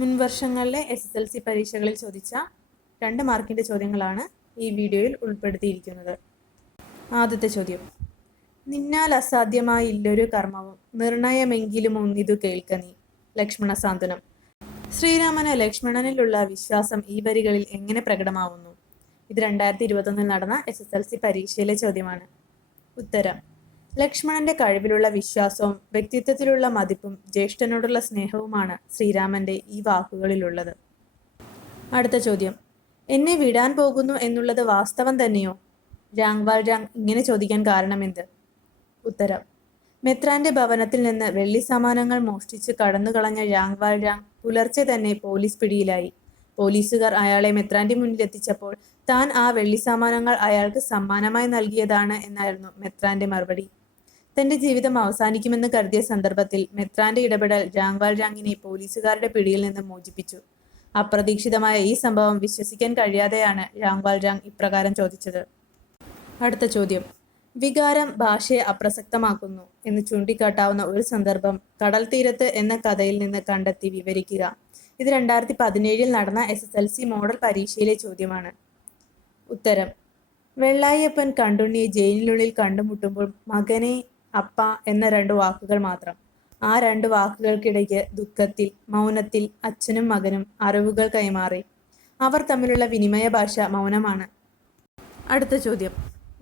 മുൻ വർഷങ്ങളിലെ S S L C പരീക്ഷകളിൽ ചോദിച്ച രണ്ട് മാർക്കിന്റെ ചോദ്യങ്ങളാണ് ഈ വീഡിയോയിൽ ഉൾപ്പെടുത്തിയിരിക്കുന്നത്. ആദ്യത്തെ ചോദ്യം. നിന്നാൽ അസാധ്യമായില്ലൊരു കർമ്മവും നിർണയമെങ്കിലും ഒന്നിതു കേൾക്ക നീ ലക്ഷ്മണ സാന്ത്വനം. ശ്രീരാമന് ലക്ഷ്മണനിലുള്ള വിശ്വാസം ഈ വരികളിൽ എങ്ങനെ പ്രകടമാവുന്നു? ഇത് രണ്ടായിരത്തി ഇരുപത്തൊന്നിൽ നടന്ന എസ് എസ് എൽ സി പരീക്ഷയിലെ ചോദ്യമാണ്. ഉത്തരം. ലക്ഷ്മണന്റെ കഴിവിലുള്ള വിശ്വാസവും വ്യക്തിത്വത്തിലുള്ള മതിപ്പും ജ്യേഷ്ഠനോടുള്ള സ്നേഹവുമാണ് ശ്രീരാമന്റെ ഈ വാക്കുകളിലുള്ളത്. അടുത്ത ചോദ്യം. എന്നെ വിടാൻ പോകുന്നു എന്നുള്ളത് വാസ്തവം തന്നെയോ? രാങ്വാൾ രാങ് ഇങ്ങനെ ചോദിക്കാൻ കാരണം എന്ത്? ഉത്തരം. മെത്രാന്റെ ഭവനത്തിൽ നിന്ന് വെള്ളി സമാനങ്ങൾ മോഷ്ടിച്ച് കടന്നുകളഞ്ഞ രാങ്വാൾ രാങ് പുലർച്ചെ തന്നെ പോലീസ് പിടിയിലായി. പോലീസുകാർ അയാളെ മെത്രാന്റെ മുന്നിലെത്തിച്ചപ്പോൾ താൻ ആ വെള്ളി സമ്മാനങ്ങൾ അയാൾക്ക് സമ്മാനമായി നൽകിയതാണ് എന്നായിരുന്നു മെത്രാന്റെ മറുപടി. തന്റെ ജീവിതം അവസാനിക്കുമെന്ന് കരുതിയ സന്ദർഭത്തിൽ മെത്രാന്റെ ഇടപെടൽ രാങ്വാൽ രാങ്ങിനെ പോലീസുകാരുടെ പിടിയിൽ നിന്ന് മോചിപ്പിച്ചു. അപ്രതീക്ഷിതമായ ഈ സംഭവം വിശ്വസിക്കാൻ കഴിയാതെയാണ് രാങ്വാൽ രാങ് ഇപ്രകാരം ചോദിച്ചത്. അടുത്ത ചോദ്യം. വികാരം ഭാഷയെ അപ്രസക്തമാക്കുന്നു എന്ന് ചൂണ്ടിക്കാട്ടാവുന്ന ഒരു സന്ദർഭം കടൽ തീരത്ത് എന്ന കഥയിൽ നിന്ന് കണ്ടെത്തി വിവരിക്കുക. ഇത് രണ്ടായിരത്തി പതിനേഴിൽ നടന്ന S S L C model പരീക്ഷയിലെ ചോദ്യമാണ്. ഉത്തരം. വെള്ളായപ്പൻ കണ്ടുണ്ണിയെ ജയിലിനുള്ളിൽ കണ്ടുമുട്ടുമ്പോൾ മകനെ അപ്പ എന്ന രണ്ടു വാക്കുകൾ മാത്രം. ആ രണ്ട് വാക്കുകൾക്കിടയ്ക്ക് ദുഃഖത്തിൽ മൗനത്തിൽ അച്ഛനും മകനും അറിവുകൾ കൈമാറി. അവർ തമ്മിലുള്ള വിനിമയ ഭാഷ മൗനമാണ്. അടുത്ത ചോദ്യം.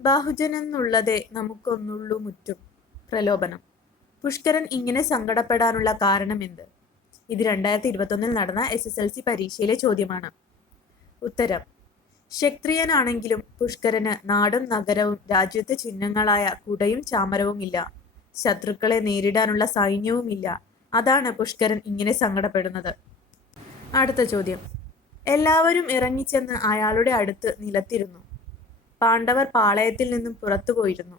ബാഹുജനെന്നുള്ളതേ നമുക്കൊന്നുള്ളൂ മുറ്റും. പ്രലോഭനം. പുഷ്കരൻ ഇങ്ങനെ സങ്കടപ്പെടാനുള്ള കാരണം എന്ത്? ഇത് രണ്ടായിരത്തി ഇരുപത്തൊന്നിൽ നടന്ന എസ് എസ് എൽ സി പരീക്ഷയിലെ ചോദ്യമാണ്. ഉത്തരം. ക്ഷത്രിയനാണെങ്കിലും പുഷ്കരന് നാടും നഗരവും രാജ്യത്തെ ചിഹ്നങ്ങളായ കുടയും ചാമരവും ഇല്ല. ശത്രുക്കളെ നേരിടാനുള്ള സൈന്യവുമില്ല. അതാണ് പുഷ്കരൻ ഇങ്ങനെ സങ്കടപ്പെടുന്നത്. അടുത്ത ചോദ്യം. എല്ലാവരും ഇറങ്ങിച്ചെന്ന് അയാളുടെ അടുത്ത് നിലത്തിരുന്നു. പാണ്ഡവർ പാളയത്തിൽ നിന്നും പുറത്തു പോയിരുന്നു.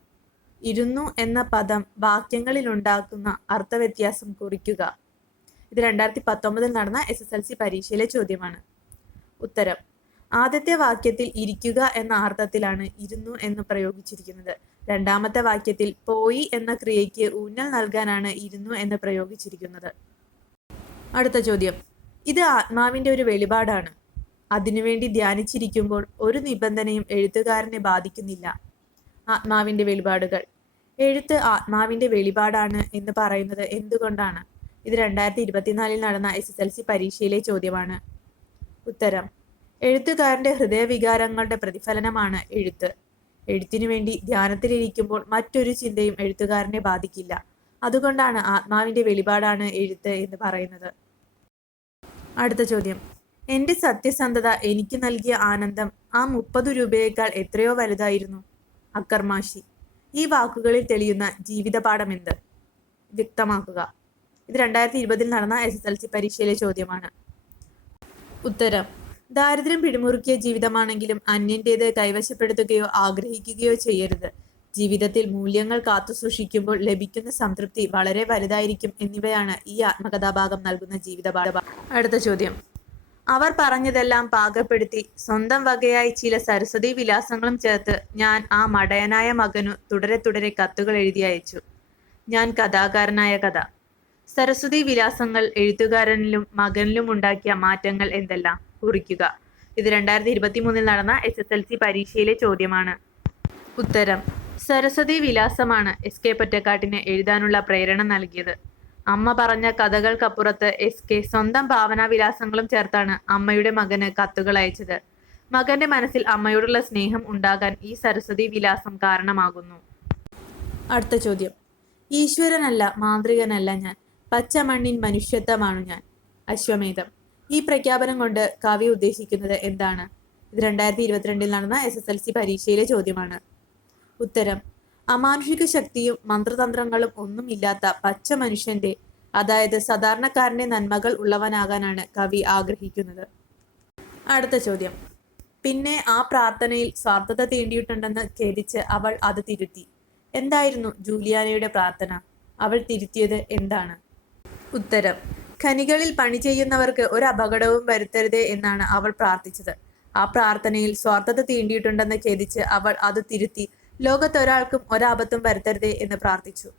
ഇരുന്നു എന്ന പദം വാക്യങ്ങളിൽ ഉണ്ടാക്കുന്ന അർത്ഥവ്യത്യാസം കുറിക്കുക. ഇത് രണ്ടായിരത്തി പത്തൊമ്പതിൽ നടന്ന എസ് എസ് എൽ സി പരീക്ഷയിലെ ചോദ്യമാണ്. ഉത്തരം. ആദ്യത്തെ വാക്യത്തിൽ ഇരിക്കുക എന്ന അർത്ഥത്തിലാണ് ഇരുന്നു എന്ന് പ്രയോഗിച്ചിരിക്കുന്നത്. രണ്ടാമത്തെ വാക്യത്തിൽ പോയി എന്ന ക്രിയയ്ക്ക് ഊന്നൽ നൽകാനാണ് ഇരുന്നു എന്ന് പ്രയോഗിച്ചിരിക്കുന്നത്. അടുത്ത ചോദ്യം. ഇത് ആത്മാവിന്റെ ഒരു വെളിപാടാണ്. അതിനുവേണ്ടി ധ്യാനിച്ചിരിക്കുമ്പോൾ ഒരു നിബന്ധനയും എഴുത്തുകാരനെ ബാധിക്കുന്നില്ല. ആത്മാവിന്റെ വെളിപാടുകൾ. എഴുത്ത് ആത്മാവിന്റെ വെളിപാടാണ് എന്ന് പറയുന്നത് എന്തുകൊണ്ടാണ്? ഇത് രണ്ടായിരത്തി ഇരുപത്തിനാലിൽ നടന്ന എസ് എസ് എൽ സി പരീക്ഷയിലെ ചോദ്യമാണ്. ഉത്തരം. എഴുത്തുകാരന്റെ ഹൃദയവികാരങ്ങളുടെ പ്രതിഫലനമാണ് എഴുത്ത്. എഴുത്തിനു വേണ്ടി ധ്യാനത്തിലിരിക്കുമ്പോൾ മറ്റൊരു ചിന്തയും എഴുത്തുകാരനെ ബാധിക്കില്ല. അതുകൊണ്ടാണ് ആത്മാവിന്റെ വെളിപാടാണ് എഴുത്ത് എന്ന് പറയുന്നത്. അടുത്ത ചോദ്യം. എന്റെ സത്യസന്ധത എനിക്ക് നൽകിയ ആനന്ദം ആ മുപ്പത് രൂപയേക്കാൾ എത്രയോ വലുതായിരുന്നു അക്കർമാശി ഈ വാക്കുകളിൽ തെളിയുന്ന ജീവിതപാഠം എന്ത്? വ്യക്തമാക്കുക. ഇത് രണ്ടായിരത്തി ഇരുപതിൽ നടന്ന എസ് എസ് എൽ സി പരീക്ഷയിലെ ചോദ്യമാണ്. ഉത്തരം. ദാരിദ്ര്യം പിടിമുറുക്കിയ ജീവിതമാണെങ്കിലും അന്യന്റേത് കൈവശപ്പെടുത്തുകയോ ആഗ്രഹിക്കുകയോ ചെയ്യരുത്. ജീവിതത്തിൽ മൂല്യങ്ങൾ കാത്തുസൂക്ഷിക്കുമ്പോൾ ലഭിക്കുന്ന സംതൃപ്തി വളരെ വലുതായിരിക്കും എന്നിവയാണ് ഈ ആത്മകഥാഭാഗം നൽകുന്ന ജീവിതപാഠം അടുത്ത ചോദ്യം. അവർ പറഞ്ഞതെല്ലാം പാകപ്പെടുത്തി സ്വന്തം വകയായി ചില സരസ്വതി വിലാസങ്ങളും ചേർത്ത് ഞാൻ ആ മടയനായ മകനു തുടരെ തുടരെ കത്തുകൾ എഴുതി അയച്ചു. ഞാൻ കഥാകാരനായ കഥ. സരസ്വതി വിലാസങ്ങൾ എഴുത്തുകാരനിലും മകനിലും ഉണ്ടാക്കിയ മാറ്റങ്ങൾ എന്തെല്ലാം? കുറിക്കുക. ഇത് രണ്ടായിരത്തി ഇരുപത്തി മൂന്നിൽ നടന്ന എസ് എസ് എൽ സി പരീക്ഷയിലെ ചോദ്യമാണ്. ഉത്തരം സരസ്വതി വിലാസമാണ് എസ് കെ പൊറ്റക്കാട്ടിന് എഴുതാനുള്ള പ്രേരണ നൽകിയത്. അമ്മ പറഞ്ഞ കഥകൾക്കപ്പുറത്ത് എസ് കെ സ്വന്തം ഭാവനാവിലാസങ്ങളും ചേർത്താണ് അമ്മയുടെ മകന് കത്തുകൾ അയച്ചത്. മകന്റെ മനസ്സിൽ അമ്മയോടുള്ള സ്നേഹം ഉണ്ടാകാൻ ഈ സരസ്വതി വിലാസം കാരണമാകുന്നു. അടുത്ത ചോദ്യം. ഈശ്വരനല്ല മാന്ത്രികനല്ല ഞാൻ. പച്ചമണ്ണിൻ മനുഷ്യത്വമാണ് ഞാൻ. അശ്വമേധം. ഈ പ്രഖ്യാപനം കൊണ്ട് കാവ്യ ഉദ്ദേശിക്കുന്നത് എന്താണ്? ഇത് രണ്ടായിരത്തി ഇരുപത്തിരണ്ടിൽ നടന്ന എസ് എസ് എൽ സി പരീക്ഷയിലെ ചോദ്യമാണ്. ഉത്തരം അമാനുഷിക ശക്തിയും മന്ത്രതന്ത്രങ്ങളും ഒന്നുമില്ലാത്ത പച്ച മനുഷ്യന്റെ അതായത് സാധാരണക്കാരന്റെ നന്മകൾ ഉള്ളവനാകാനാണ് കവി ആഗ്രഹിക്കുന്നത്. അടുത്ത ചോദ്യം പിന്നെ ആ പ്രാർത്ഥനയിൽ സ്വാർത്ഥത തേണ്ടിയിട്ടുണ്ടെന്ന് ഖേദിച്ച് അവൾ അത് തിരുത്തി. എന്തായിരുന്നു ജൂലിയാനയുടെ പ്രാർത്ഥന? അവൾ തിരുത്തിയത് എന്താണ്? ഉത്തരം ഖനികളിൽ പണി ചെയ്യുന്നവർക്ക് ഒരു അപകടവും വരുത്തരുതേ എന്നാണ് അവൾ പ്രാർത്ഥിച്ചത്. ആ പ്രാർത്ഥനയിൽ സ്വാർത്ഥത തീണ്ടിയിട്ടുണ്ടെന്ന് ഖേദിച്ച് അവൾ അത് തിരുത്തി ലോകത്തൊരാൾക്കും ഒരാപത്തും വരുത്തരുതേ എന്ന് പ്രാർത്ഥിച്ചു.